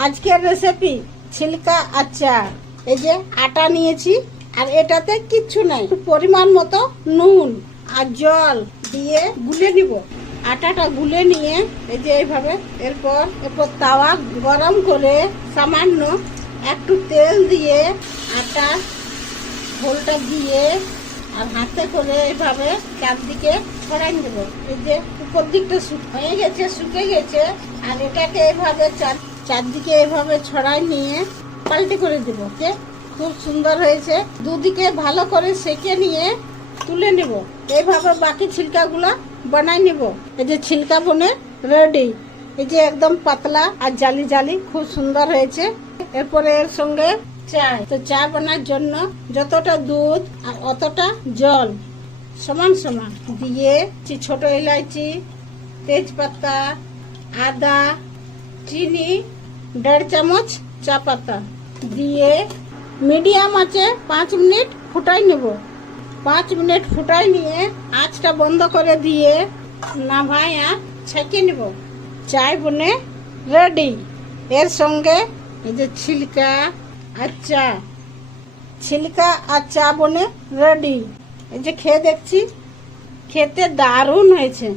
আজকের রেসিপি ছিলকা আচার। এই যে আটা নিয়েছি, আর এটাতে কিচ্ছু নাই। পরিমাণ মতো নুন আর জল দিয়ে গুলে নিব। আটাটা গুলে নিয়ে এই যে এইভাবে এরপর এরপর তাওয়া গরম করে সামান্য একটু তেল দিয়ে আটা ঝোলটা দিয়ে আর হাতে করে এইভাবে চারদিকে ছড়াই নেব। এই যে উপর দিকটা হয়ে গেছে, শুকে গেছে, আর এটাকে এইভাবে চার চারদিকে এভাবে ছড়াই নিয়ে পাল্টে করে দেব, ওকে? খুব সুন্দর হয়েছে। দুদিকে ভালো করে সেকে নিয়ে তুলে নেব। এইভাবে বাকি ছিলকাগুলো বানাই নেব। এই যে ছিলকা বনে রেডি। এই যে একদম পাতলা আর জালি জালি, খুব সুন্দর হয়েছে। এরপরে এর সঙ্গে চা। তো চা বানার জন্য যতটা দুধ আর অতটা জল সমান সমান দিয়ে ছোট এলাচি তেজপাতা, আদা, চিনি দেড় চামচ চা পাতা। দিয়ে মিডিয়াম আছে পাঁচ মিনিট ফুটাই নেব। পাঁচ মিনিট ফুটাই নিয়ে আঁচটা বন্ধ করে দিয়ে নাভাই আর ছেঁকে নেব। চায় বনে রেডি। এর সঙ্গে এই যে ছিলকা আর চা। ছিলকা আর চা বনে রেডি। এই যে খেয়ে দেখছি, খেতে দারুণ হয়েছে।